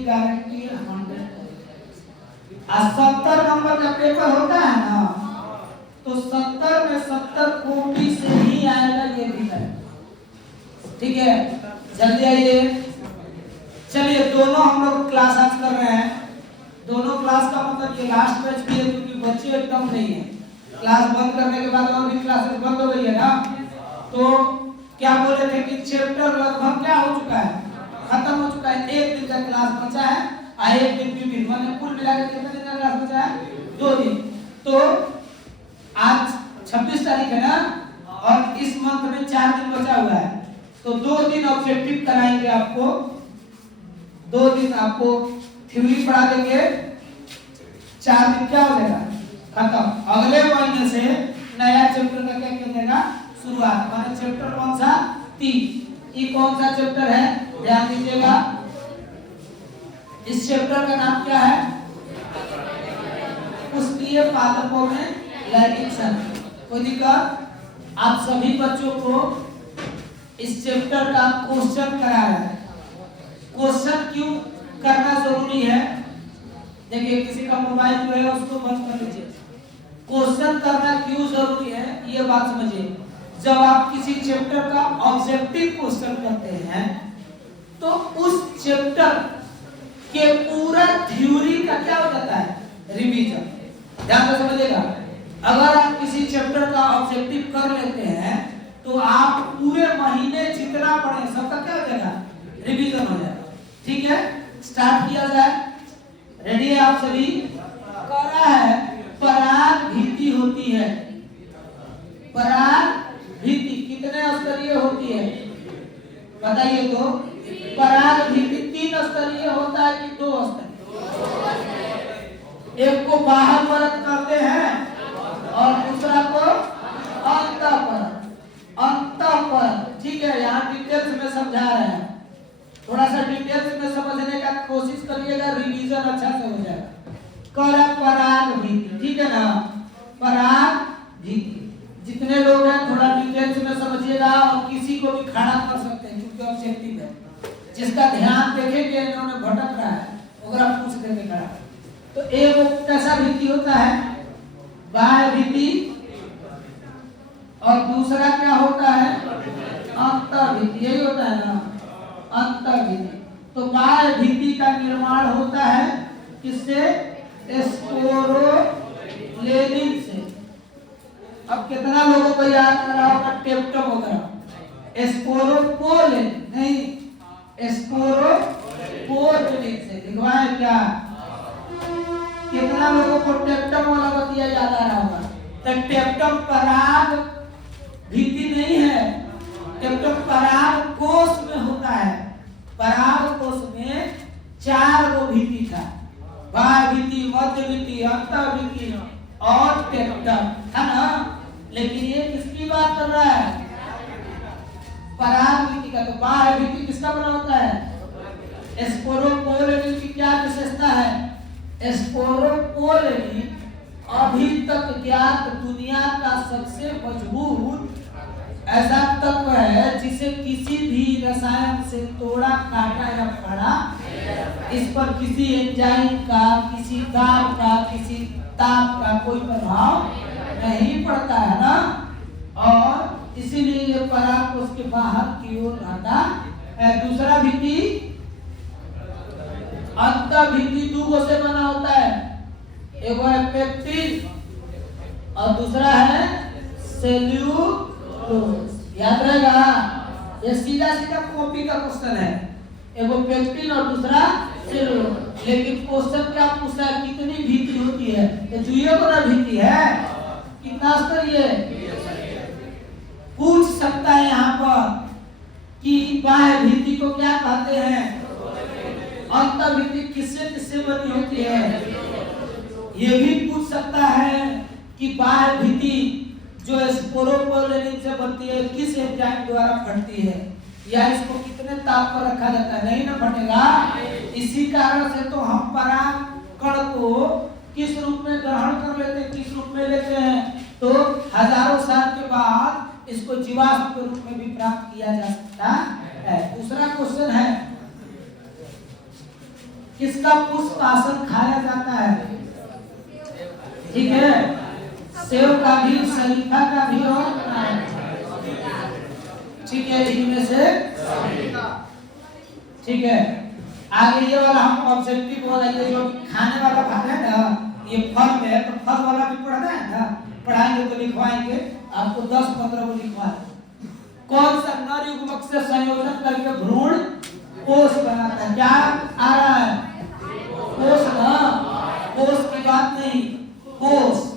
Guarantee 70 number का paper होता है ना, तो 70 में 70 कॉपी से ही आएगा ये भी है। ठीक है, जल्दी आइए। चलिए, दोनों हम लोग क्लास आज कर रहे हैं। दोनों क्लास का मतलब ये लास्ट बैच भी है, क्योंकि बच्चे एकदम नहीं है। क्लास बंद करने के बाद और भी क्लासेस बंद हो गई है ना। तो क्या बोले थे कि चैप्टर लगभग क्या हो चुका है, खत्म हो चुका है। एक दिन का क्लास बचा है और एक दिन भी मैंने कुल मिलाकर कितने दिन का क्लास बचा है? 2 दिन। तो आज 26 तारीख है ना, और इस मंथ में 4 दिन बचा हुआ है। तो 2 दिन ऑब्जेक्टिव कराएंगे आपको, 2 दिन आपको थ्योरी पढ़ा देंगे, 4 दिन क्या हो जाएगा खत्म। अगले महीने से नया चैप्टर का क्या किया जाएगा, शुरुआत। माने चैप्टर कौन सा? 3। ये कौन सा चैप्टर है, ध्यान दीजिएगा। इस चैप्टर का नाम क्या है? पुष्पीय पादपों में लैंगिक संघ। कोई दिक्कत? आप सभी बच्चों को इस चैप्टर का क्वेश्चन करा रहा है। क्वेश्चन क्यों करना जरूरी है? देखिए, किसी का मोबाइल जो है उसको बंद कर लीजिए। क्वेश्चन करना क्यों जरूरी है, ये बात समझिए। जब आप किसी चैप्टर का ऑब्जेक्टिव क्वेश्चन करते हैं, तो उस चैप्टर के पूरा थ्योरी का क्या हो जाता है, रिवीजन। ध्यान से समझिएगा। अगर आप किसी चैप्टर का ऑब्जेक्टिव कर लेते हैं, तो आप पूरे महीने जितना पढ़े सबका क्या हो जाएगा, रिवीजन हो जाएगा। ठीक है, स्टार्ट किया जाए। रेडी है आप सभी? कह रहा है पराग भीति होती है। पराग भीति कितने स्तरीय होती है, बताइए तो। पराग भीति 3 स्तरीय होता है कि 2 स्तरीय? एक को बाह्य परत कहते हैं और दूसरा को अंतः परत। अंतः परत, ठीक है। यहाँ डिटेल्स में समझा रहे हैं, थोड़ा सा डिटेल्स में समझने का कोशिश करिएगा, रिवीजन अच्छा से हो जाएगा। पराग भीति, ठीक है ना। पराग भीति, जितने लोग हैं थोड़ा डिटेल्स में समझिएगा, और किसी को भी खड़ा कर सकते हैं क्योंकि ऑब्जेक्टिव है। जिसका ध्यान देखेंगे इन्होंने भटक रहा है, अगर आप पूछ देंगे खड़ा। तो एक कैसा भीति होता है, बाह्य भीति, और दूसरा क्या होता है, अंतः भीति। यही होता है ना, अंतः भीति। तो बाह्य भीति का निर्माण होता है किससे? स्पोरोलेनिन से। अब कितना लोगों को याद करा होगा टेप्टम वगैरह? स्पोरोपोलेनिन नहीं, स्पोरोपोलेनिन से लिखवाए क्या? कितना लोगों को टेप्टम वाला बतिया याद आ रहा होगा? तो टेप्टम पराग भीति नहीं है, टेप्टम पराग कोश में होता है। पराग कोश में 4 गो भीति था, बाह्य भीति, मध्य भीति, अंतः भीति और टेप्टम, है ना। लेकिन ये किसकी बात कर रहा है? पराग भीति का। तो बाह्य भीति किसका बना होता है? स्पोरोपोलेनिन की क्या विशेषता है? स्पोरोपोलेनिन अभी तक ज्ञात दुनिया का सबसे मजबूत ऐसा तत्व है जिसे किसी भी रसायन से तोड़ा, काटा या फाड़ा, इस पर किसी एंजाइम का, किसी दाब का, किसी ताप का कोई प्रभाव नहीं पड़ता है ना। और इसीलिए ये पराग उसके बाहर की ओर आता है। दूसरा भीति, अंतः भीति 2 से बना होता है। एक है पेप्टिन और दूसरा है सेल्यूलोज। याद रहेगा, ये सीधा सीधा कॉपी का क्वेश्चन है। एक पेप्टिन और दूसरा सेल्यूलोज। लेकिन क्वेश्चन क्या पूछा है, कितनी भीति होती है? तो जुए को ना भीति है, कितना स्तरीय पूछ सकता है यहाँ पर कि बाह्य भीति को क्या कहते हैं, अंतः भीति किससे किससे बनी होती है। ये भी पूछ सकता है कि बाह्य भीति जो स्पोरोपोलेनिन से बनती है किस एंजाइम द्वारा फटती है, या इसको कितने ताप पर रखा जाता है, नहीं ना फटेगा। इसी कारण से तो हम पराग कण को किस रूप में ग्रहण कर लेते हैं, किस रूप में लेते हैं, तो हजारों साल के बाद इसको जीवाश्म के रूप में भी प्राप्त किया जा सकता है। दूसरा क्वेश्चन है किसका पुष्प आसन खाया जाता है? ठीक है, सेव का भी, शरीफा का भी और ठीक है, इनमें से ठीक है। आगे ये वाला हम ऑब्जेक्टिव बोल रहे हैं, जो खाने वाला भाग है ना, ये फल में है, तो फल वाला भी पढ़ना है ना, पढ़ाएंगे तो लिखवाएंगे आपको 10-15 को लिखवाएंगे। कौन सा नर युग्मक से संयोजन करके भ्रूण कोष बनाता है? क्या आ रहा है? कोष ना, कोष की बात नहीं, कोष।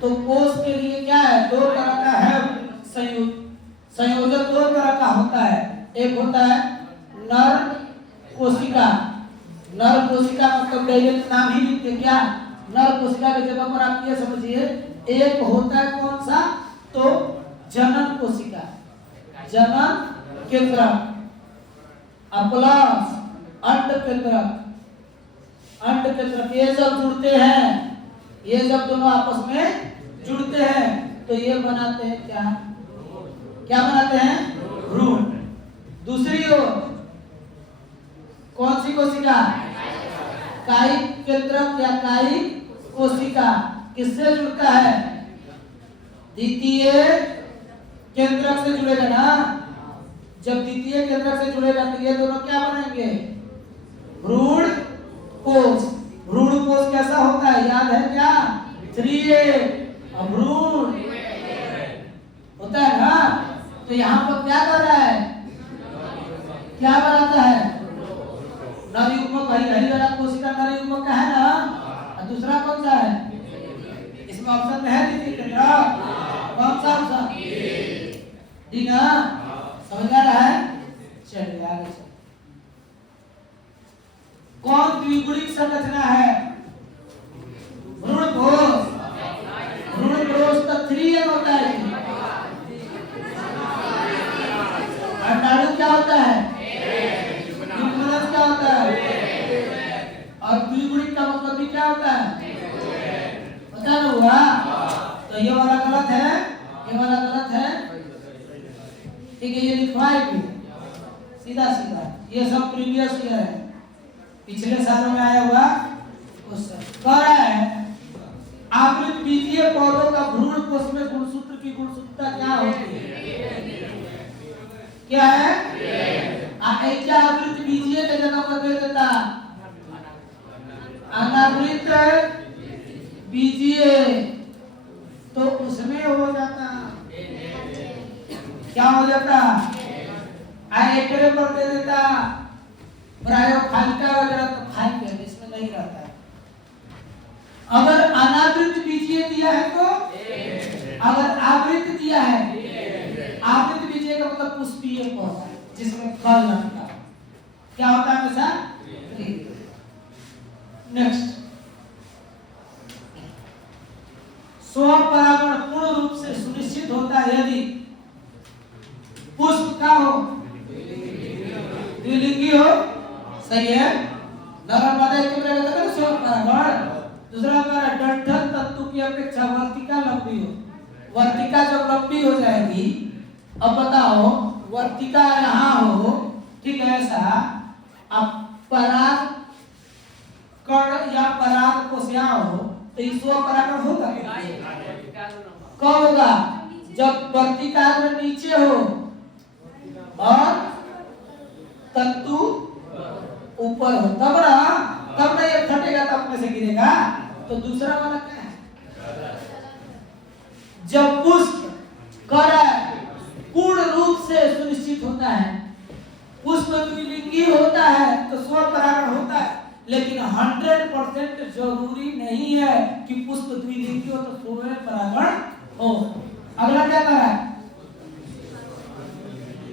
तो कोष के लिए क्या है? दो तरह का है संयोजन, दो तरह का होता है। एक होता है नर कोशिका। नर कोशिका मतलब डायरेक्ट नाम ही लिखते क्या, नर कोशिका की जगह पर आप ये समझिए, एक होता है कौन सा? तो जनन कोशिका, जनन केंद्रक, प्लस अंड केंद्रक। अंड केंद्रक ये जब जुड़ते हैं, ये जब दोनों आपस में जुड़ते हैं तो ये बनाते हैं क्या? क्या बनाते हैं? भ्रूण। दूसरी ओर कौन सी कोशिका? कायिक केंद्रक या कायिक कोशिका। किससे जुड़ता है? द्वितीय केंद्रक से जुड़ेगा ना। जब द्वितीय केंद्रक से जुड़ेगा तो ये दोनों क्या बनेंगे? भ्रूण कोष। भ्रूण कोष कैसा होता है? याद है क्या? 3A भ्रूण होता है ना। तो यहाँ पर क्या कर रहा है? क्या बनाता है? नर युग्मक। हरी वाला कोशिका नर युग्मक का है ना। और दूसरा कौन सा है? इसमें ऑप्शन में है द्वितीय केंद्रक। कौन सा ऑप्शन? डी ना। समझ आ रहा है? चलिए आगे चलिए। कौन द्विगुणिक संरचना है? भ्रूण कोष। भ्रूण कोष तो 3N होता है। अंडाणु क्या होता है? न्यूक्लियस क्या होता है? और द्विगुणिक का मतलब भी क्या होता है? पता ना हुआ? तो ये वाला गलत है, ये वाला गलत है। ठीक है, ये लिखवाएंगे सीधा सीधा। ये सब प्रीवियस ईयर है, पिछले सालों में आया हुआ क्वेश्चन। कह रहा है आवृत बीजीय पौधों का भ्रूण कोष में गुणसूत्र की गुणसूत्रता क्या होती है? क्या है? क्या आवृत बीजीय के जगह पर दे देता अनावृत बीजीय, तो उसमें हो जाता क्या हो जाता? एकरे पर दे देता प्रायोफाइटा वगैरह, तो फाइट इसमें नहीं रहता है। अगर अनावृत बीजीय दिया है तो, अगर आवृत दिया है, आवृत बीजीय का मतलब पुष्पीय पौधा जिसमें फल लगता है। क्या होता है हमेशा? नेक्स्ट, स्वपरागण पूर्ण रूप से सुनिश्चित होता है यदि पुष्प का हो, द्विलिंगी हो। सही है। नरमादा के प्रकार का स्वपरागण। दूसरा हमारा डंठल तंतु की अपेक्षा वर्तिका लंबी हो। वर्तिका जब लंबी हो जाएगी, अब बताओ वर्तिका यहाँ हो, ठीक है, ऐसा अब पराग कण या पराग कोश यहाँ हो, तो इस स्वपरागण होगा? कब होगा? जब वर्तिका नीचे हो और तंतु ऊपर हो, तब ना ये फटेगा, तब में से गिरेगा। तो दूसरा वाला क्या है? जब पुष्प पूर्ण रूप से सुनिश्चित होता है, पुष्प द्विलिंगी होता है तो स्वपरागण होता है, लेकिन 100% जरूरी नहीं है कि पुष्प द्विलिंगी हो तो स्वपरागण हो। अगला क्या कर रहा है?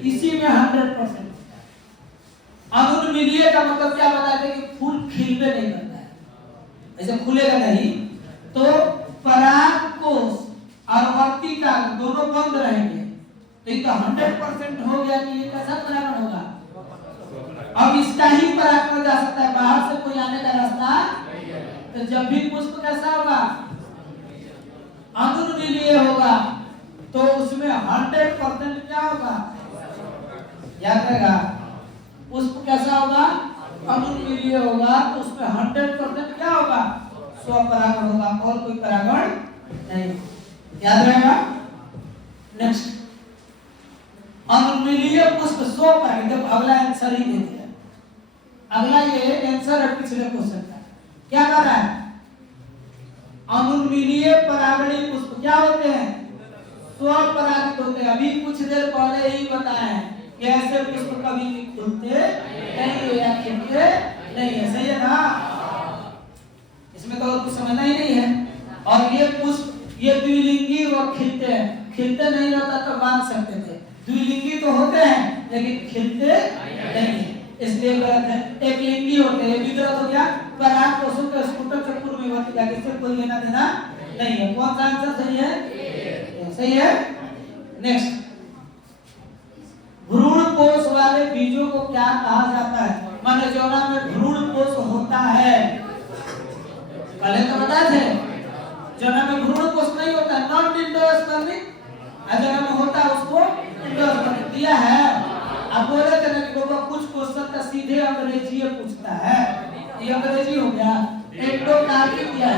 इसी में 100% अनुन्मीलिय का मतलब क्या बताते हैं कि फूल खिलने नहीं करता है, ऐसे खुलेगा नहीं। तो पराग कोष और वर्तिका दोनों बंद रहेंगे, तो ये 100% हो गया कि ये कैसा परागण होगा? अब इसका ही परागण जा सकता है, बाहर से कोई आने का रास्ता। तो जब भी पुष्प कैसा होगा? अनुन्मीलिय होगा, तो उसमें 100% क्या होगा? याद रखेगा, पुष्प कैसा होगा? अनुमीलिय होगा तो उसमें 100% क्या होगा, स्वपरागण होगा और कोई परागण नहीं। याद रहेगा। नेक्स्ट, अनुमीलिय पुष्प स्वपरागण। देखो अगला आंसर ही दे दिया, अगला ये आंसर है पिछले क्वेश्चन का। क्या कर रहा है, अनुमीलिय परागणी पुष्प क्या होते हैं, स्वपरागित होते हैं। अभी कुछ देर पहले ही बताया कि ऐसे पुष्प कभी भी खुलते नहीं या खिलते नहीं है, सही है ना। इसमें तो और कुछ समझना ही नहीं है। और ये पुष्प ये द्विलिंगी और खिलते हैं, खिलते नहीं रहता तो बांध सकते थे, द्विलिंगी तो होते हैं लेकिन खिलते नहीं है, इसलिए गलत है। एक लिंगी होते हैं, विग्रह हो गया पराग कोशों के स्फुटक चक्र में होती है, इससे कोई लेना देना नहीं है। कौन सा आंसर सही है, सही है। नेक्स्ट, भ्रूण कोश वाले बीजों को क्या कहा जाता है, माने जौना में भ्रूण कोश होता है। पहले तो बताए थे जौना में भ्रूण कोश नहीं होता है नॉन इंडोस्पर्मिक, जौना में होता है उसको इंडोस्पर्मिक दिया है। अब बोले थे ना कि बाबा कुछ क्वेश्चन का सीधे अंग्रेजी पूछता है, ये अंग्रेजी हो गया। एंडोकार्पिक दिया है,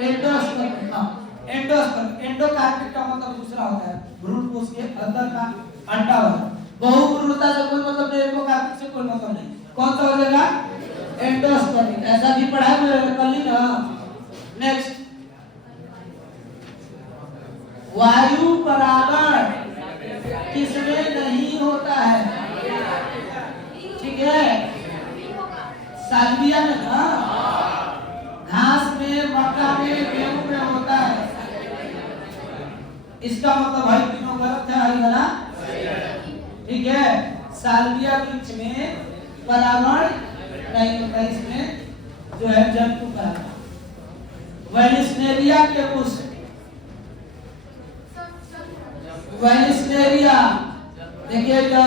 एंडोस्पर्मिक, एंडोस्पर्मिक, एंडोकार्पिक का मतलब दूसरा होता है भ्रूण कोश के अंदर का अंडा होता है। बहुभ्रूणता से कोई मतलब नहीं, एंडोकार्पिक से कोई मतलब नहीं। कौन सा हो जाएगा, एंडोस्पर्मिक। ऐसा भी पढ़ा है कल ही ना। नेक्स्ट, वायु परागण किसमें नहीं होता है, ठीक है, साल्विया में ना, घास में, मक्का में, गेहूं में होता है। इसका मतलब भाई तीनों गलत है, हरी वाला ठीक है। साल्विया वृक्ष में परागण नहीं होता, इसमें जो है जंतु परागण। वैलिस्नेरिया के पुष्प, वैलिस्नेरिया देखिएगा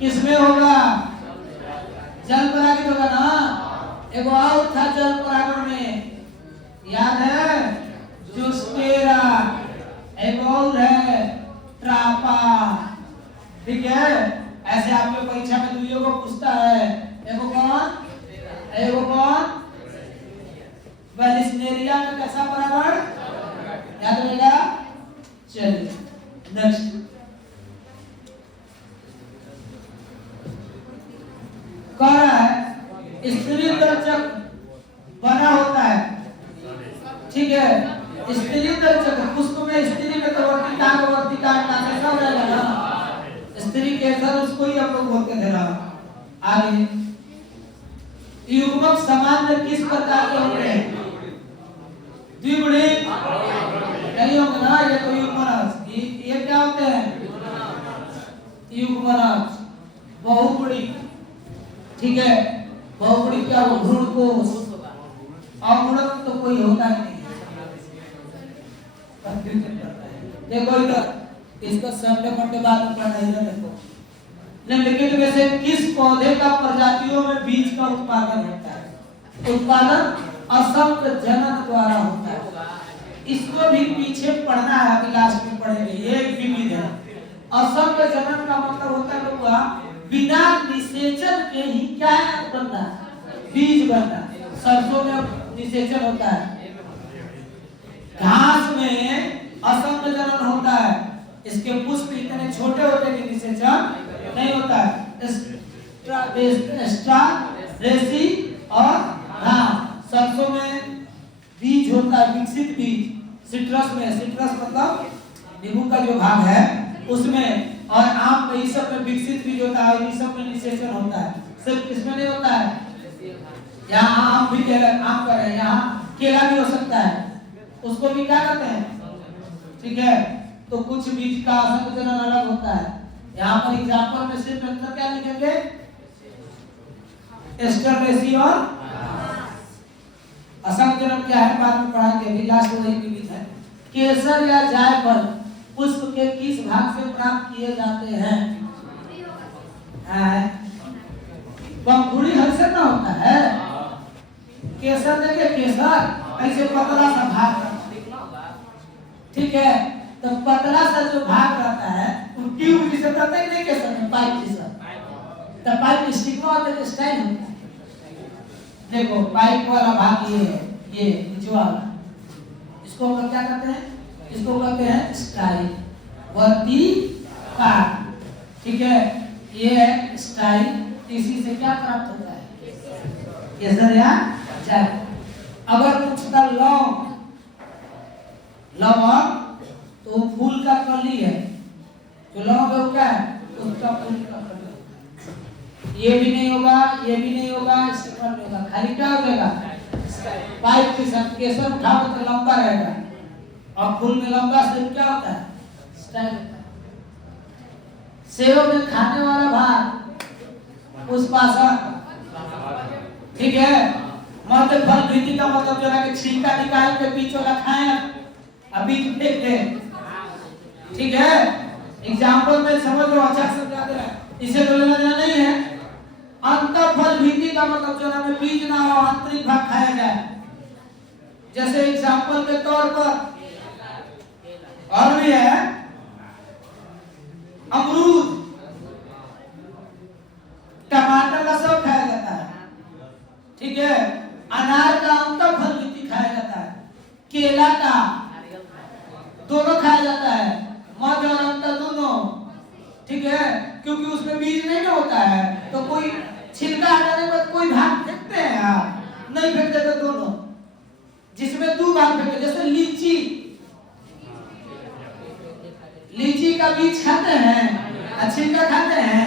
किसमें होगा, जल परागित होगा ना। एक और था जल परागण में, याद है, जोस्पेरा, एक और है ट्रापा, ठीक है। ऐसे आपके परीक्षा में दुइयों को पूछता है, एगो कौन, वैलिस्नेरिया में कैसा परागण, याद रहेगा। चलिए नेक्स्ट, कह रहा है स्त्री दलचक बना होता है, ठीक है। स्त्री दलचक पुष्प में स्त्री में तो वर्तिकांग ऐसा हो जाएगा ना, स्त्री केसर उसको ही हम लोग बोलते थे ना। आगे, युग्मक सामान्य किस प्रकार के होते हैं, द्विगुणित नहीं होंगे ना, ये तो युग्मनज, ये क्या होते हैं, युग्मनज। बहुगुणित, ठीक है, बहुगुणित क्या हो, भ्रूण कोश, अगुणक तो कोई होता ही नहीं। देखो इधर, इसको संडे मंडे बाद में पढ़ना है। देखो निम्नलिखित में से किस पौधे का प्रजातियों में बीज का उत्पादन होता है, उत्पादन असंख्य जनन द्वारा होता है। इसको भी पीछे पढ़ना है, अभी लास्ट में पढ़ेंगे। ये विविध है। असंख्य जनन का मतलब होता है बिना निषेचन के ही क्या बनना, बीज बनना। सरसों में निषेचन होता है, घास में असंख्य जनन होता है, इसके पुष्प इतने छोटे होते हैं कि निषेचन नहीं होता है। रेसी और सरसों में बीज होता है, विकसित बीज। सिट्रस में, सिट्रस मतलब नींबू का जो भाग है उसमें, और आम में, इस सब में विकसित बीज होता है, इस सब में निषेचन होता है। सिर्फ किसमें नहीं होता है, यहाँ आम भी आम का है, यहाँ केला भी हो सकता है, उसको भी क्या कहते हैं, ठीक है। तो कुछ बीज का असंख्य जनन अलग होता है। यहाँ पर एग्जांपल में सिर्फ अंतर क्या लिखेंगे, एस्टरनेसी और असंख्य जनन क्या है बाद में पढ़ाएंगे, अभी लास्ट वही विविध है। केसर या जायफल पुष्प के किस भाग से प्राप्त किए जाते हैं, पंखुड़ी हल्सर ना होता है। केसर देखिए, केसर ऐसे पतला सा भाग, ठीक है, तो पतला सा जो भाग रहता है वो ट्यूब जिसे कहते हैं, नहीं केसर में पाइप जैसा, तो पाइप स्टिक में होता है, स्टाइल होता है, देखो पाइप वाला भाग ये है, ये नीचे वाला, इसको हम लोग क्या कहते हैं? इसको कहते हैं स्टाइल, वर्तिकार। ठीक है, ये है स्टाइल। इसी से क्या प्राप्त होता है? ये सर या जाए। अगर पूछता लौंग, लौंग तो फूल का कली है, जो लौंग है वो क्या है? उसका फूल का कली। ये भी नहीं होगा, ये भी नहीं होगा, इससे फल नहीं होगा, खाली क्या हो जाएगा? पाइप के साथ केसर उठाओ तो लंबा रहेगा, और फूल में लंबा से क्या होता है? स्टाइल होता है। सेव में खाने वाला भाग पुष्पासन। ठीक है, मध्य फल वृद्धि का मतलब जो है कि छिलका निकाल के बीच वाला खाएं, अभी फेंक दें। ठीक है, एग्जाम्पल में समझ लो, अच्छा समझा दे रहा है, इसे तो लेना देना नहीं है। अंतःफल वृद्धि का मतलब जो है बीज ना हो, आंतरिक भाग खाया जाए। जैसे एग्जाम्पल के तौर पर और भी है अमरूद, टमाटर का सब खाया जाता है। ठीक है, अनार का अंतःफल वृद्धि खाया जाता है, केला का दोनों खाया जाता है, मध्य और अंत दोनों। ठीक है, क्योंकि उसमें बीज नहीं ना होता है, तो कोई छिलका हटाने के बाद कोई भाग फेंकते हैं आप? नहीं फेंकते तो दोनों, जिसमें दो भाग फेंकते। जैसे लीची, लीची का बीज खाते हैं, छिलका खाते हैं,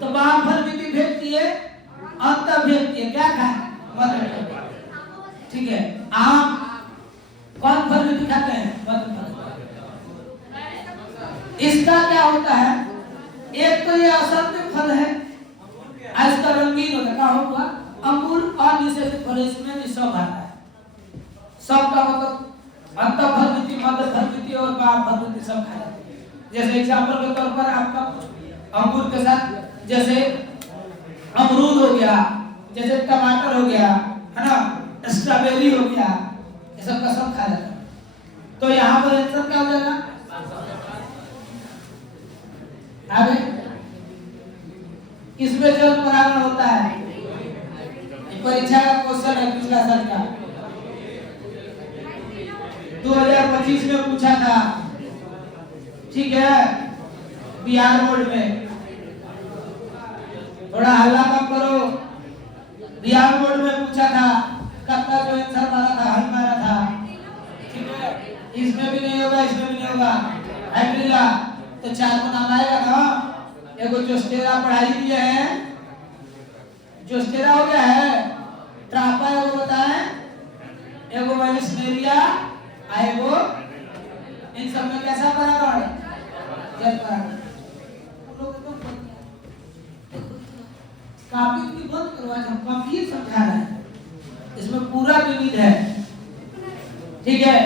तो बाहर फल वृद्धि फेंकती है, अंत फेंकती है, क्या खाए? मध्य। ठीक है, आम कौन फल वृद्धि खाते हैं? मध्य फल। इसका क्या होता है? एक तो ये असत्य फल है, इसका रंगीन होता है, क्या होगा? अंगूर अनिषेधित फल, इसमें भी सब आता है। सब का मतलब अंतःफल वृद्धि, मध्य फल वृद्धि और बाह्य फल वृद्धि सब खाया जाता है। जैसे एग्जांपल के तौर पर आपका अंगूर के साथ जैसे अमरूद हो गया, जैसे टमाटर हो गया, है ना, स्ट्रॉबेरी हो गया, ये सब का सब खाया जाता है। तो यहाँ पर आंसर क्या हो जाएगा? आगे किसमें जल परागण होता है? परीक्षा का क्वेश्चन है पिछला साल का, 2025 में पूछा था। ठीक है, बिहार बोर्ड में, थोड़ा हल्ला कम करो। बिहार बोर्ड में पूछा था, कत्ता जो आंसर मारा था, हल मारा था। ठीक है, इसमें भी नहीं होगा, इसमें भी नहीं होगा, अगला तो 4 को नाम आएगा ना। एगो जोस्टेरा पढ़ाई दिए हैं, जोस्टेरा हो गया है, ट्रापा एगो बताएं, एगो वेलिस्नेरिया, एगो इन सब में कैसा परागण? जल परागण। काफी की बंद करो, आज हम काफी समझा रहे हैं, इसमें पूरा विविध है। ठीक है,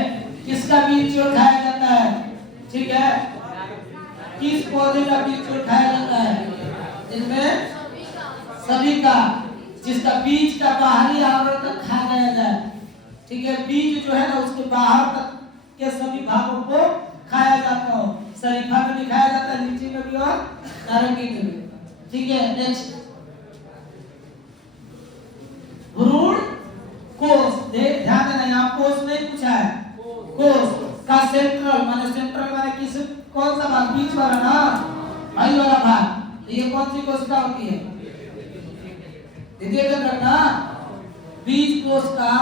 किसका बीज चोर खाया जाता है? ठीक है, किस पौधे का बीज चोर खाया जाता है? जिसमें सभी का, जिसका बीज का बाहरी आवरण तक खा जाया जाए। ठीक है, बीज जो है ना उसके बाहर तक के सभी भागों को खाया जाता हो। शरीफा में भी खाया जाता है, लीची में भी और नारंगी में भी। ठीक है, नेक्स्ट भ्रूण कोष, ध्यान देना, यहाँ कोष नहीं पूछा है, कोष का सेंट्रल माने किस, कौन सा भाग? बीच वाला ना, भाई वाला भाग। ये कौन सी कोशिका होती है? द्वितीय केंद्रक ना। बीज कोष का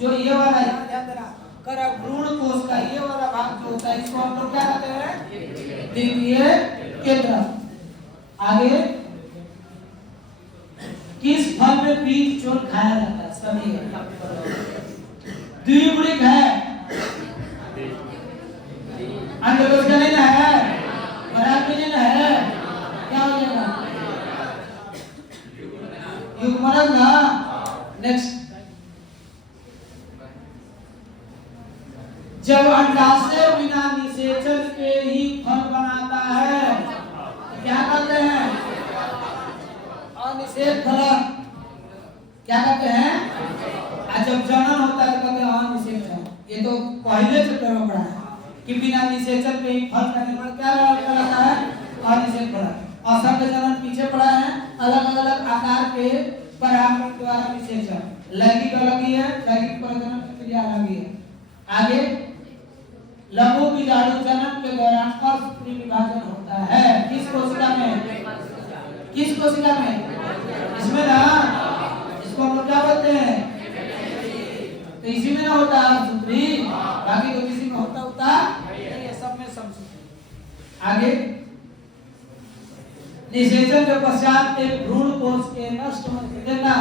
जो ये वाला कर भ्रूण कोष का ये वाला भाग जो होता है, इसको हम लोग क्या कहते हैं? द्वितीय केंद्रक। आगे किस फल में बीज चोर खाया जाता है? सभी द्विगुणिक है, अंडकोश का नहीं है, पराग में नहीं है, क्या हो जाएगा? युग्मनक ना। नेक्स्ट, जब अंडाशय बिना निषेचन के ही फल बनाता है, क्या कहते हैं? अनिषेध फलन। क्या कहते हैं? जब जनन होता है तो कहते हैं अनिषेचन। ये तो पहले चैप्टर में पढ़ा है कि बिना निषेचन के ही फल का निर्माण क्या रहता है? अनिषेध फलन। असंग जनन पीछे पढ़ा है, अलग अलग आकार के परागण द्वारा निषेचन। लैंगिक अलग ही है, लैंगिक प्रजनन की क्रिया अलग ही है। आगे लघु बीजाणु जनन के दौरान परसूत्री विभाजन होता है। किस कोशिका में? किस कोशिका में? इसमें ना, इसको हम लोग क्या बोलते हैं? तो इसी में ना होता है सूत्री, बाकी तो किसी में होता नहीं, सब में समसूत्री। आगे निषेचन के पश्चात एक भ्रूण कोष के नष्ट होने से, देखना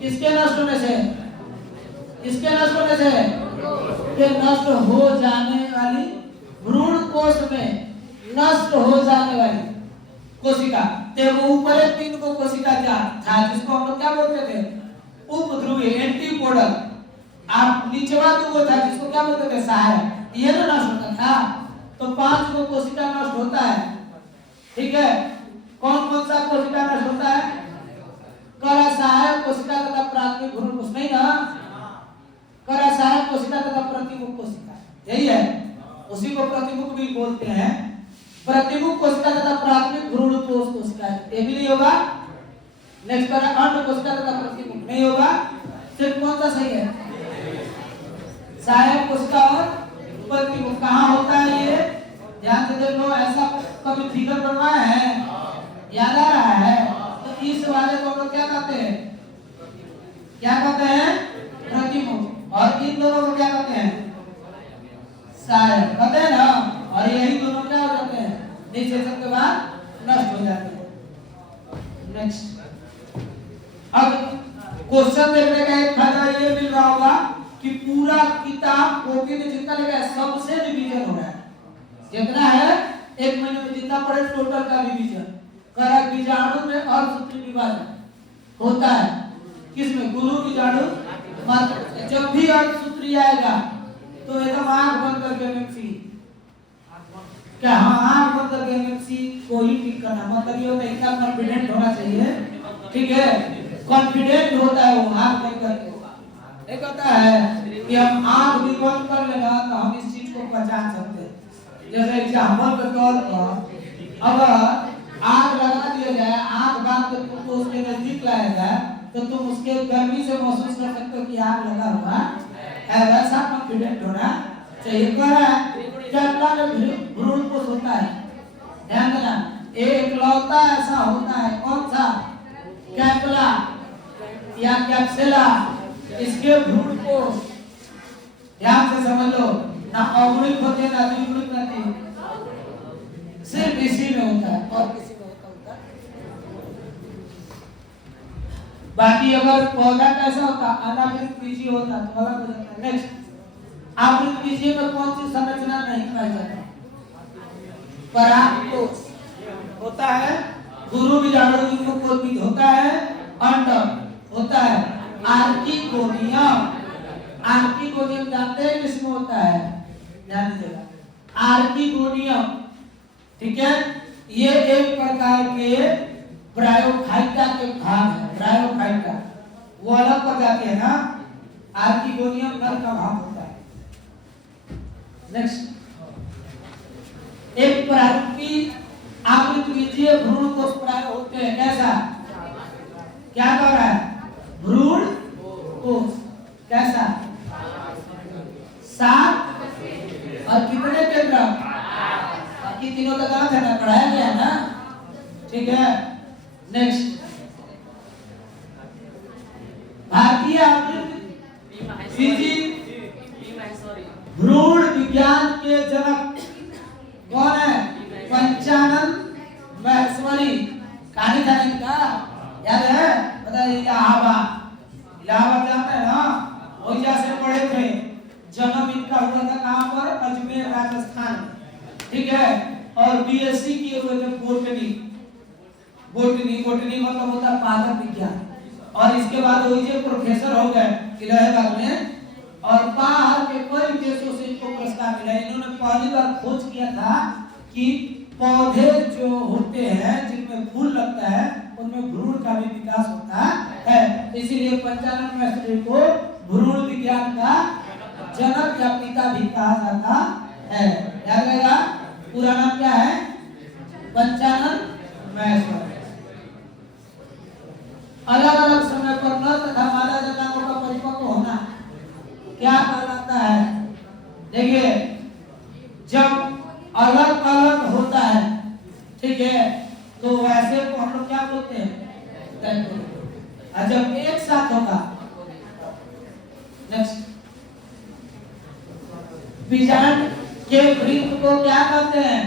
किसके नष्ट होने से? किसके नष्ट होने से? के नष्ट हो जाने वाली भ्रूण कोष में नष्ट हो जाने वाली कोशिका, ते वो ऊपर 3 को कोशिका क्या था जिसको हम लोग क्या बोलते थे? उपध्रुवी, एंटीपोडल। आप नीचवा 2 था जिसको क्या बोलते थे? सहायक। ये तो नष्ट होता था। तो 5 को कोशिका नष्ट होता है, ठीक है। कौन कौन सा कोशिका नष्ट होता है? करा सहायक कोशिका तथा प्राथमिक भ्रूण कोश, नहीं ना? करा सहायक कोशिका तथा प्रतिमुख कोशिका, यही है। उसी को प्रतिमुख भी बोलते हैं। प्रतिमुख कोशिका तथा प्राथमिक भ्रूण कोश कोशिका, ये भी नहीं होगा। नेक्स्ट करा अंड कोशिका तथा प्रतिमुख, नहीं होगा। सिर्फ कौन सा सही है? सहायक कोशिका और प्रतिमुख। कहाँ होता है ये? ध्यान से देखो, ऐसा कभी फिगर बनवाया है? याद आ रहा है? तो इस वाले को हम लोग क्या कहते हैं? क्या कहते हैं? प्रतिमुख। और इन दोनों को क्या कहते हैं? सहायक कहते हैं ना। और यही दोनों क्या हो जाते हैं? निषेचन के बाद नष्ट हो जाते हैं। नेक्स्ट, अब क्वेश्चन देखने का एक फायदा ये मिल रहा होगा कि पूरा किताब कॉपी में जितना लगा है सबसे रिवीजन हो रहा है। जितना है 1 महीने में जितना पढ़े टोटल का रिवीजन करा। बीजाणु में अर्धसूत्री विभाजन होता है किसमें? गुरु बीजाणु। जब भी अर्धसूत्री आएगा तो एकदम आंख बंद करके एमएमसी, क्या हाँ आंख बंद करके एमएमसी को ही टिक करना। मतलब ये होता है इतना कॉन्फिडेंट होना चाहिए, ठीक है। कॉन्फिडेंट होता है वो आंख बंद करके। एक होता है कि हम आंख भी बंद कर लेना तो हम इस चीज को पहचान सकते हैं। जैसे एग्जाम्पल के तौर पर अगर आग लगा दिया जाए, आग बांध के तुमको उसके नजदीक लाया जाए तो तुम उसके गर्मी से महसूस कर सकते हो कि आग लगा हुआ है। वैसा कॉन्फिडेंट होना चाहिए। कैंपला में भ्रूण कोश होता है, ध्यान देना। एकलौता ऐसा होता है, कौन सा? कैंपला या कैप्सुला, इसके भ्रूण कोश ध्यान से समझ लो। ना औगुणिक होते ना द्विगुणिक रहती, सिर्फ इसी में होता है और किसी में होता है। बाकी अगर पौधा कैसा होता? अनावृत बीजी होता तो अलग हो जाता है। नेक्स्ट, आवृत बीजी में कौन सी संरचना नहीं पाई जाती? परागकोश होता है, गुरु बीजाणु कोश होता है, अंड होता है, आर्किगोनियम। आर्किगोनियम जानते हैं किसमें होता है? ध्यान दीजिएगा, आर्किगोनियम, ठीक है। ये एक प्रकार के ब्रायोफाइटा के भाग है। ब्रायोफाइटा वो अलग प्रजाति है ना। आर्किगोनियम नर का भाग होता है। नेक्स्ट, एक प्रारूपी आवृत बीजीय भ्रूण कोश प्राय होते हैं। कैसा? क्या कर रहा है? भ्रूण कोश कैसा? 7 और कितने केंद्र? बाकी तीनों तो गलत है ना, पढ़ाया गया है ना, ठीक है। नेक्स्ट, भारतीय बीजी भ्रूण विज्ञान के जनक कौन है? पंचानन माहेश्वरी। कहानी था इनका, याद है? बताइए। इलाहाबाद जानते हैं ना, वहीं से पढ़े थे। जन्म इनका हुआ था कहाँ पर? अजमेर राजस्थान में, ठीक है। और बीएससी किए हुए थे बोटनी। बोटनी मतलब होता है पादप विज्ञान। और इसके बाद वही जो प्रोफेसर हो गए इलाहाबाद में। और बाहर के कई देशों से इनको पुरस्कार मिला। इन्होंने पहली बार खोज किया था कि पौधे जो होते हैं जिनमें फूल लगता है उनमें भ्रूण का भी विकास होता है। इसीलिए पंचानन माहेश्वरी को भ्रूण विज्ञान का जनक या पिता भी कहा जाता है। याद रहेगा, पूरा नाम क्या है? पंचानन माहेश्वरी। अलग अलग समय पर नर तथा मादा जनाओं का परिपक्व होना क्या कहलाता है? देखिए, जब अलग अलग होता है, ठीक है, तो वैसे को हम लोग क्या बोलते हैं? और जब एक साथ होगा, नेक्स्ट, बीजांड के वृत्त को क्या कहते हैं?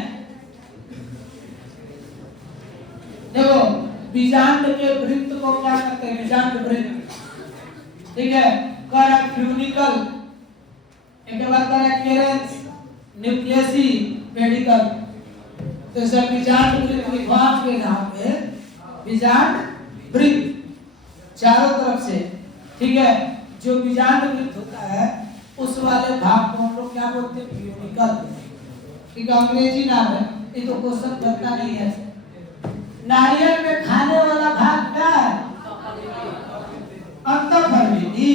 देखो, बीजांड के वृत्त को क्या कहते हैं? बीजांड वृत्त, ठीक है, कर क्यूनिकल, एक बार कर केरेंस, न्यूक्लियसी, पेडिकल। तो सब बीजांड वृत्त विभाग के नाम पे बीजांड वृत्त चारों तरफ से, ठीक है, जो बीजांड वृत्त होता है उस वाले भाग को हम लोग क्या बोलते हैं? क्यूनिकल, ठीक है, अंग्रेजी नाम है, ये तो क्वेश्चन करता नहीं है। नारियल में खाने वाला भाग क्या है? अंतःफलविधि,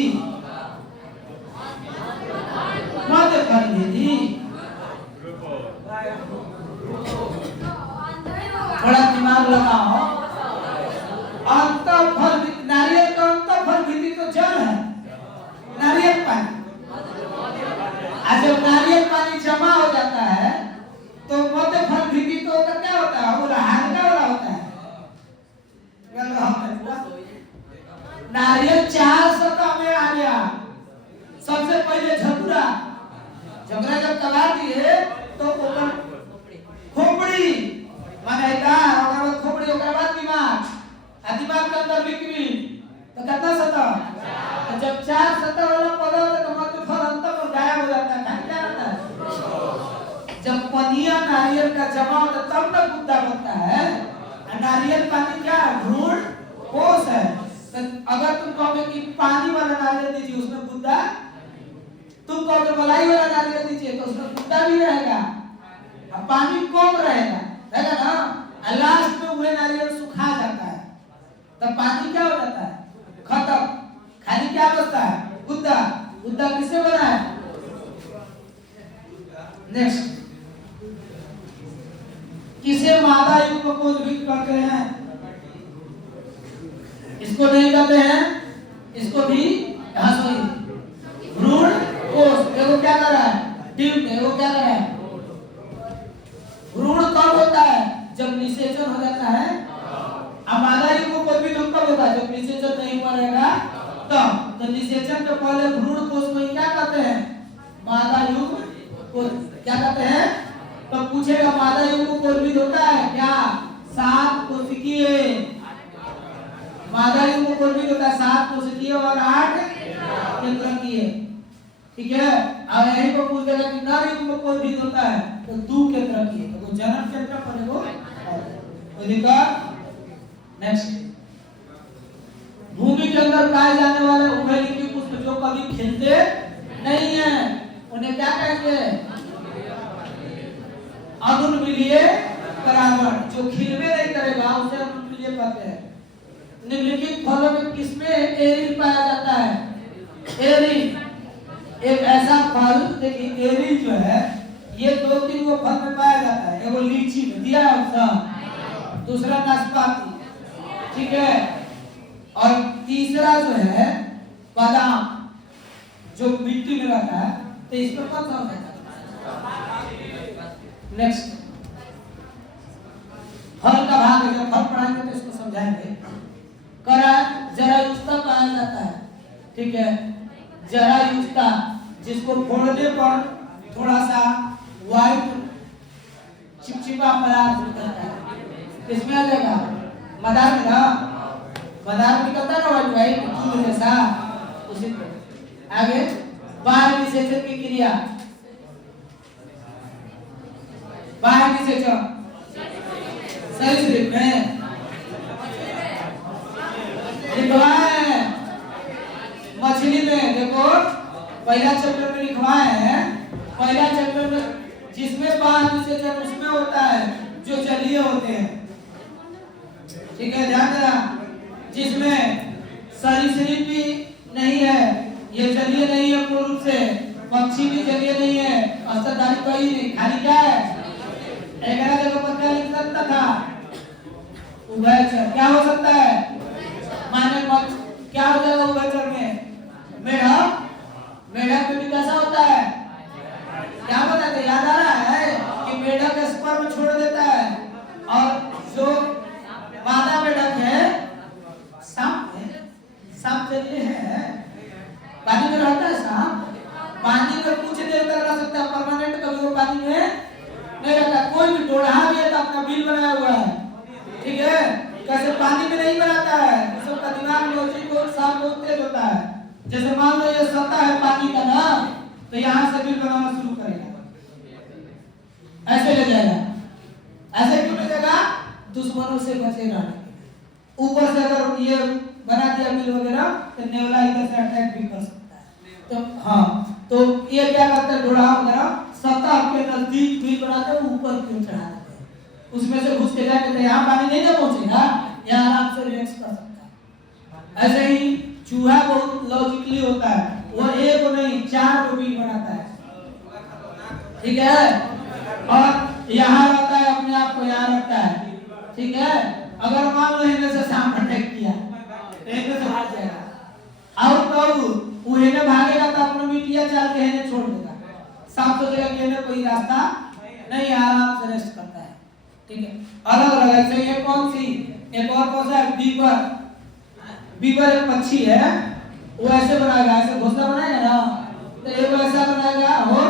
मध्यफलविधि, थोड़ा दिमाग लगाओ। अंतःफलविधि, नारियल का अंतःफलविधि तो जल है, नारियल पानी। जब नारियल पानी जमा हो जाता है तो मध्यफलविधि तो क्या होता है? वो हल्का वाला होता है। नारियल 4 सतह में आ गया। सबसे पहले झगड़ा, झगड़ा जब कबार दिए तो ऊपर खोपड़ी माने और खोपड़ी, ओकरा बाद दिमाग, आ दिमाग के अंदर बिक्री, तो कितना सतह? तो जब 4 सतह वाला पौधा होता है तो मध्यफल अंतर और गायब हो जाता है। क्या होता है? जब पनिया नारियल का जमा होता है तब तक गुद्दा बनता है। नारियल पानी क्या है? भ्रूण कोष है। तो अगर तुम कहोगे कि पानी वाला नारियल दीजिए उसमें गुद्दा, तुम कहोगे मलाई वाला नारियल दीजिए तो उसमें गुद्दा भी रहेगा, अब पानी कम रहेगा, है ना? लास्ट में वो नारियल सुखा जाता है, तब पानी क्या हो जाता है? खत्म, खाली क्या बचता है? गुद्दा। गुद्दा किससे बना है? नेक्स्ट, किसे मादा युग्म को उद्भिद कहते हैं? इसको नहीं कहते हैं, इसको भी भ्रूण कोष। देखो क्या कर रहा है? देखो क्या कर रहा है? भ्रूण कब होता है? जब निषेचन हो जाता है। अब मादा युग्म को भी कब होता है? जब निषेचन नहीं मरेगा तब। तो निषेचन के पहले भ्रूण कोष को क्या कहते हैं? मादा युग्म को क्या कहते हैं? तो पूछेगा मादा युग्म को भी होता है क्या? 7 कोशिकीय। मादा युग्म को भी होता है 7 कोशिकीय और 8 केंद्रकीय, ठीक है। अब यही को पूछ देगा कि नर युग्म को भी होता है तो 2 केंद्रकीय, तो जनन केंद्र पर है वो। कोई दिक्कत? नेक्स्ट, भूमि के अंदर पाए जाने वाले उभयलिंगी पुष्प जो कभी खिलते नहीं है उन्हें क्या कहेंगे? अनुन्मीलिय परागण। जो खिलवे नहीं करेगा उसे अनुन्मीलिय कहते हैं। निम्नलिखित फलों में किसमें एरिल पाया जाता है? एरिल एक ऐसा फल, देखिए एरिल जो है ये 2-3 वो फल में पाया जाता है। एगो लीची में दिया है उसका, दूसरा नाशपाती, ठीक है, और तीसरा जो है बादाम जो मिट्टी में रहता है। तो इस पर कौन सा होता है? नेक्स्ट, फल का भाग है, जब फल पढ़ाएंगे तो इसको समझाएंगे। करा जरायुस्ता पाया जाता है, ठीक है, जरायुस्ता, जिसको फोड़ने पर थोड़ा सा व्हाइट चिपचिपा पदार्थ निकलता है। किसमें आ जाएगा? मदार में ना, मदार निकलता ना व्हाइट दूध जैसा, उसी पे। आगे बाह्य निषेचन की क्रिया। बाह्य निषेचन शरीर में लिखवाए मछली में। देखो पहला चैप्टर में लिखवाए हैं, पहला चैप्टर में जिसमें बाह्य निषेचन उसमें होता है जो जलीय होते हैं, ठीक है, ध्यान देना। जिसमें सरीसृप भी नहीं है, ये जलीय नहीं है पूर्ण रूप से, पक्षी भी जलीय नहीं है, स्तनधारी कोई नहीं, खाली क्या है? 11 जगह पर क्या लिख सकता था? उभयचर। क्या हो सकता है? माने मत क्या हो जाएगा उभयचर में? मेढक, मेढक में भी कैसा होता है? क्या पता है? याद आ रहा है कि मेढक स्पर्म छोड़ देता है और जो मादा मेढक है सांप है, सांप जलीय है, पानी में रहता है सांप, पानी में कुछ देर तक रह सकता है, परमानेंट कभी वो पानी में नहीं रहता। कोई भी डोढ़ा भी है तो अपना बिल बनाया हुआ है, ठीक है, कैसे पानी में नहीं बनाता है, उसका दिमाग लॉजिक बहुत साफ बहुत तेज होता है। जैसे मान लो ये सतह है पानी का ना, तो यहाँ से बिल बनाना शुरू करेगा, ऐसे ले जाएगा। ऐसे क्यों ले जाएगा? दुश्मनों से बचे रहने। ऊपर से अगर ये बना दिया बिल वगैरह तो नेवला इधर से अटैक भी कर सकता है। तो हाँ, तो ये क्या करता है, डोढ़ा वगैरह सतह के नजदीक बिल बनाते हैं, ऊपर क्यों चढ़ा देते हैं, उसमें से घुस के जाके यहाँ पानी नहीं ना पहुंचेगा, यहाँ आराम से रिलैक्स कर सकता है। ऐसे ही चूहा बहुत लॉजिकली होता है, वो एक नहीं 4 को बिल बनाता है, ठीक है, और यहाँ रहता है, अपने आप को यहाँ रखता है, ठीक है। अगर मान लो इनमें से सांप अटैक किया तो इनमें से भाग जाएगा, और तो वो इन्हें भागेगा तो अपना मिट्टिया चाल के इन्हें छोड़ देगा, सांप सोचेगा कि इन्हें कोई रास्ता नहीं, आराम से रेस्ट करता है, ठीक है। अलग अलग ऐसे ये कौन सी, एक और कौन सा है, बीबर, बीबर एक पक्षी है, वो ऐसे बनाएगा, ऐसे घोंसला बनाएगा ना, तो एक ऐसा बनाएगा और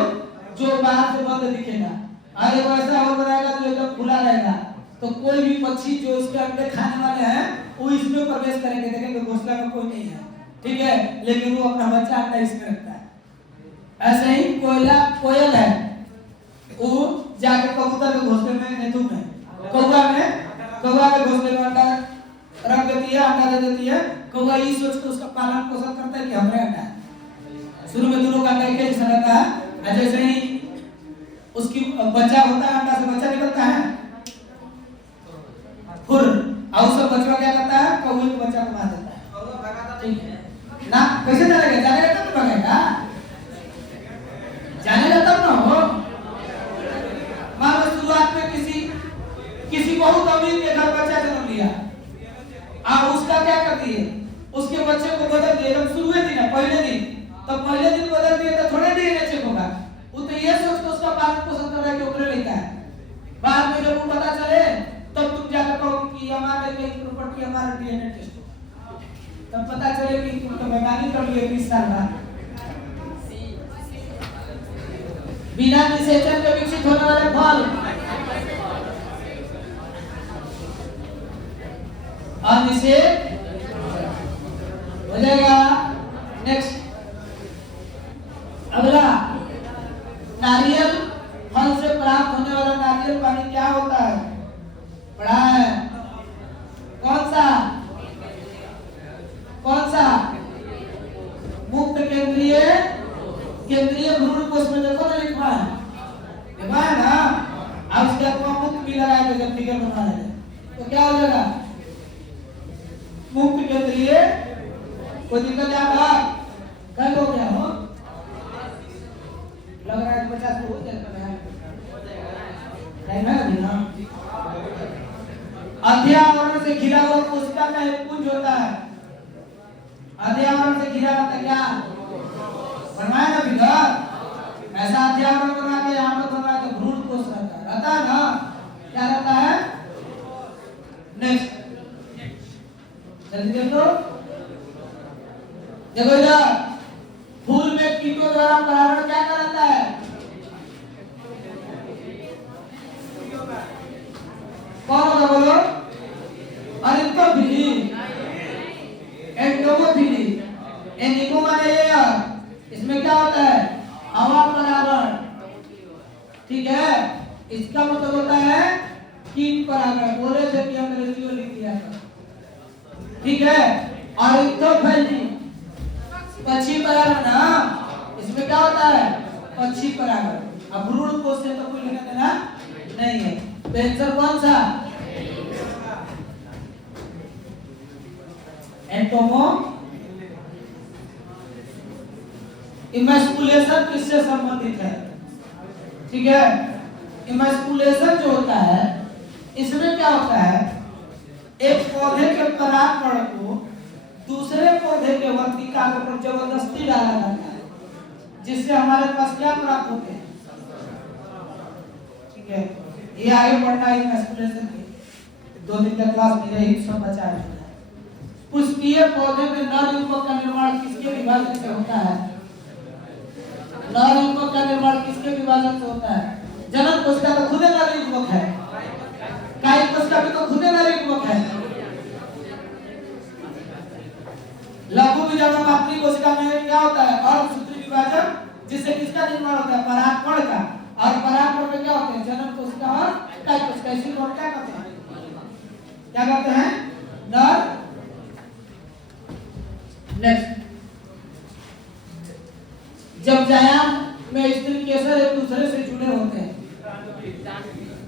जो बाहर से बंद दिखेगा, और एक ऐसा और बनाएगा जो एकदम खुला रहेगा, तो कोई भी पक्षी जो उसके अंडे खाने वाले हैं वो इसमें प्रवेश करेंगे, देखेंगे घोंसला में कोई नहीं है, ठीक है, लेकिन वो अपना बच्चा अंडा इसमें रखता है। ऐसे ही कोयल है, वो जाके कबूतर के घोंसले में नेतू में कौवा के घोंसले में अंडा रख देती है, अंडा दे देती है, कौवा ये सोच के उसका पालन पोषण करता है कि हमारे अंडा है। शुरू में दोनों का अंडा एक जैसा रहता है, जैसे ही उसकी बच्चा होता है, अंडा से बच्चा निकलता है, फिर और सब बच्चा क्या करता है, कौवे के बच्चा को मार देता है, ठीक है ना। कैसे जानेगा? जानेगा तब तो भागेगा, जानेगा तब ना हो। मान लो शुरुआत में किसी बहुत अमीर के घर बच्चा जन्म लिया, आप उसका क्या कर दिए, उसके बच्चे को बदल दिए, जब शुरू दिन है पहले दिन, तो पहले दिन बदल दिए तो थोड़े डीएनए चेक होगा, वो तो ये सोच के उसका पालन पोषण कर रहा है कि ओकरे लेता है, बाद में जब वो पता चले तब तुम जाकर कहो कि हमारे लिए प्रॉपर्टी हमारा डीएनए टेस्ट हो, तब पता चले कि तुम तो बेमानी कर लिए 20 साल बाद। बिना निषेचन के विकसित होने वाले फल अनिषेध हो जाएगा। नेक्स्ट अगला, नारियल फल से प्राप्त होने वाला नारियल पानी क्या होता है? पढ़ा है? कौन सा? मुक्त केंद्रीय भ्रूण कोश में देखो ना लिखा है ना, अब उसके बाद मुक्त भी लगाया जब फिगर बना रहे तो क्या हो जाएगा? मुक्त केंद्रीय। कोई दिक्कत आता कल हो गया हो, लग रहा है 50 हो जाएगा अभी ना। अध्यावरण से घिरा हुआ कोशिका का एक पुंज होता है, अध्यावरण से घिरा रहता क्या बनवाया ना फिगर, ऐसा अध्यावरण बना के यहाँ पर बनवाया तो भ्रूण कोश रहता है ना, क्या रहता है? नेक्स्ट जल्दी देख लो, देखो इधर फूल में कीटों द्वारा परागण क्या कराता है? कौन होगा बोलो? अरिक्टोफिली, एंडोमोफिली, एनिमो माने एयर, इसमें क्या होता है? हवा परागण, ठीक है, इसका मतलब होता है कीट परागण, बोले थे कि अंग्रेजी में लिख दिया था, ठीक है। अरिक्टोफिली पक्षी परागण ना, इसमें क्या होता है? पक्षी परागण। अब भ्रूण कोश से तो कोई लेना देना नहीं है, तो आंसर कौन सा? एंटोमो। इमैस्कुलेशन किससे संबंधित है? ठीक है, इमैस्कुलेशन जो होता है इसमें क्या होता है, एक पौधे के परागकण को दूसरे पौधे के वर्तिका के ऊपर जबरदस्ती डाला जाता है, जिससे हमारे पास क्या प्राप्त होते हैं। ठीक है, ये आगे बढ़ना है एक्सप्लेनेशन के 2 दिन का क्लास में यही सब बचा है। पुष्पीय पौधे में नर युग्मक का निर्माण किसके विभाजन से होता है? नर युग्मक का निर्माण किसके विभाजन से होता है? जनन कोशिका तो खुद नर युग्मक है, कायिक कोशिका भी तो खुद नर युग्मक है। लघु बीजाणुपात्री कोशिका में क्या होता है? अर्धसूत्री विभाजन, जिससे किसका निर्माण होता है? परागकण का। और परागकण में क्या होते हैं? जनन कोशिका और कायिक कोशिका। इसी को क्या कहते हैं? क्या कहते हैं? नर। नेक्स्ट, जब जायाम में स्त्री केसर एक दूसरे से जुड़े होते हैं,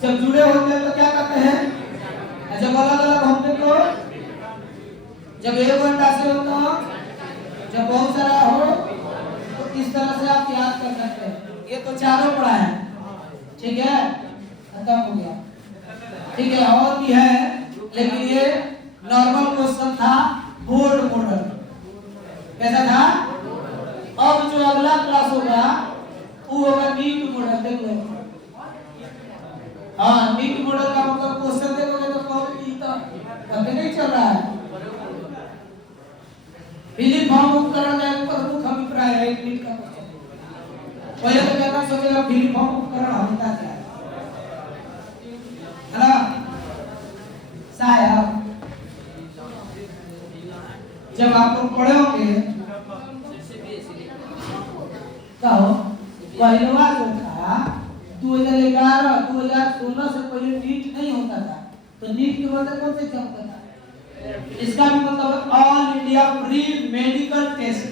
जब जुड़े होते हैं तो क्या कहते हैं? जब अलग अलग होते तो, जब एक अंडाशय होता हो, जब बहुत सारा हो, तो इस तरह से आप याद कर सकते हैं। ये तो चारों पढ़ा है, ठीक है, खत्म हो गया। ठीक है, और भी है, लेकिन ये नॉर्मल क्वेश्चन था, बोर्ड मॉडल। कैसा था? अब जो अगला क्लास होगा वो होगा नीट मॉडल। देख लो, हाँ, नीट मॉडल का मतलब क्वेश्चन देखोगे तो कहोगे तो पता नहीं चल रहा है। फिलिप फॉर्म उपकरण है, प्रमुख अभिप्राय है नीट का क्वेश्चन। पहले तो कहना सोचेगा फिलिप फॉर्म उपकरण होता क्या है ना? शायद जब आप लोग पढ़े होंगे तो पहलवा जो था 2011-2016 से पहले नीट नहीं होता था, तो नीट के मतलब कौन से एग्जाम होता था? इसका भी मतलब all India pre medical test.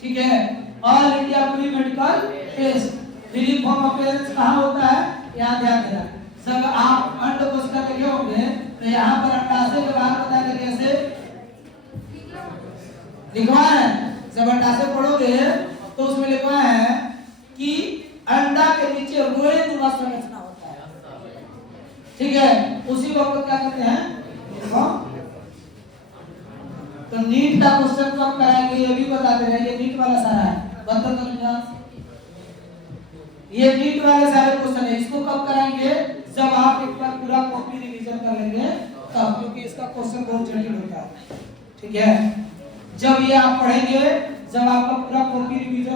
ठीक है, all India pre medical test. फिलिप फॉर्म अपीयरेंस कहाँ होता है? यहाँ ध्यान देना। सब आप अंड कोशिका देखे होंगे तो यहाँ पर अंडाशय के बाहर बताया कैसे लिखवा है। जब अंडाशय पढ़ोगे तो उसमें लिखवा है कि अंडा के नीचे रोए नुमा संरचना होता है। ठीक है, उसी को हम लोग क्या कहते हैं? तो नीट का क्वेश्चन कब कराएंगे ये भी बता दे रहे हैं। ये नीट वाला सारा है, बता दो। ये नीट वाले सारे क्वेश्चन है, इसको कब कराएंगे? जब आप एक बार पूरा कॉपी रिवीजन कर लेंगे तब, क्योंकि इसका क्वेश्चन बहुत जटिल होता है। ठीक है, जब ये आप पढ़ेंगे, जब आपका पूरा कॉपी रिवीजन